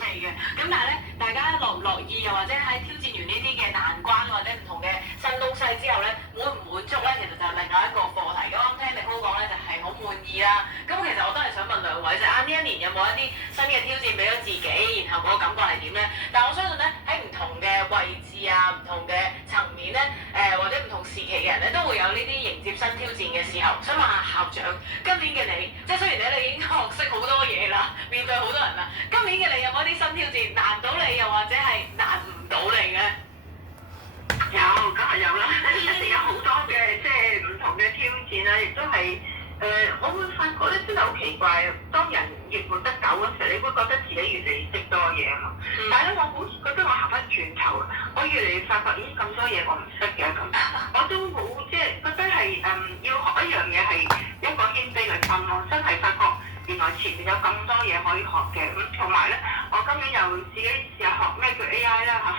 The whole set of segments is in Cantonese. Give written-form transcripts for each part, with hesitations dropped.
味嘅。咁但係咧，大家樂唔樂意，又或者喺挑戰完呢啲嘅難關或者唔同嘅新東西之後咧，滿唔滿足咧，其實就係另外一個課題。咁啱聽Nicole講咧，就係好滿意啦。咁其實我都係想問兩位就係呢一年有冇一啲新嘅挑戰俾咗自己，然後嗰個感覺係點咧？但係我相信咧，喺唔同嘅位置啊、唔同嘅層面咧，或者唔同時期嘅人咧，都會有呢啲迎接新挑戰嘅時候。想問下校長，今年嘅你，即係雖然咧你已經學識好多嘢啦，面對好多人啦，今年嘅你有冇啲新挑戰難到你，又或者係難唔到你嘅？有，梗係有啦，一定有好多嘅即係唔同嘅挑戰啦，亦都係我會發覺咧，真係好奇怪。當人越活得久嗰時候，你會覺得自己越嚟越識多嘢啊嘛。但係咧，我好覺得我行翻轉頭，我越嚟越發覺，咦咁多嘢我唔識嘅咁，我都好即係覺得係要學一樣嘢係一個謙卑嘅心咯。真係發覺原來前面有咁多嘢可以學嘅咁，同埋咧，我今年又自己試下學咩叫 AI 啦嚇。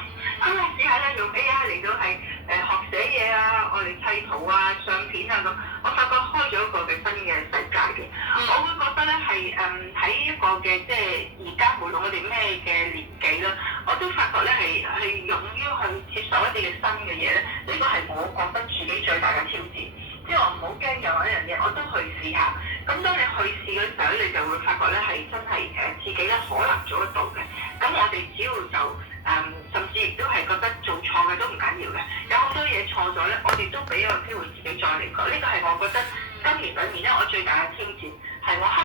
試下咧用 AI 嚟到係學寫嘢啊，我哋砌圖啊、相片啊咁，我發覺開咗一個嘅新嘅世界嘅。我會覺得咧係喺一個嘅即係而家無論我哋咩嘅年紀啦，我都發覺咧係勇於去接受一啲嘅新嘅嘢咧，呢個係我覺得自己最大嘅挑戰。即係我唔好驚任何一樣嘢，我都去試下。咁當你去試嘅時候咧，你就會發覺咧係真係自己咧可能做得到嘅。咁我哋只要就甚至亦都係覺得做錯嘅都唔緊要嘅。有好多嘢錯咗咧，我哋都俾一個機會自己再嚟過。呢個係我覺得今年裏面咧，我最大嘅挑戰係我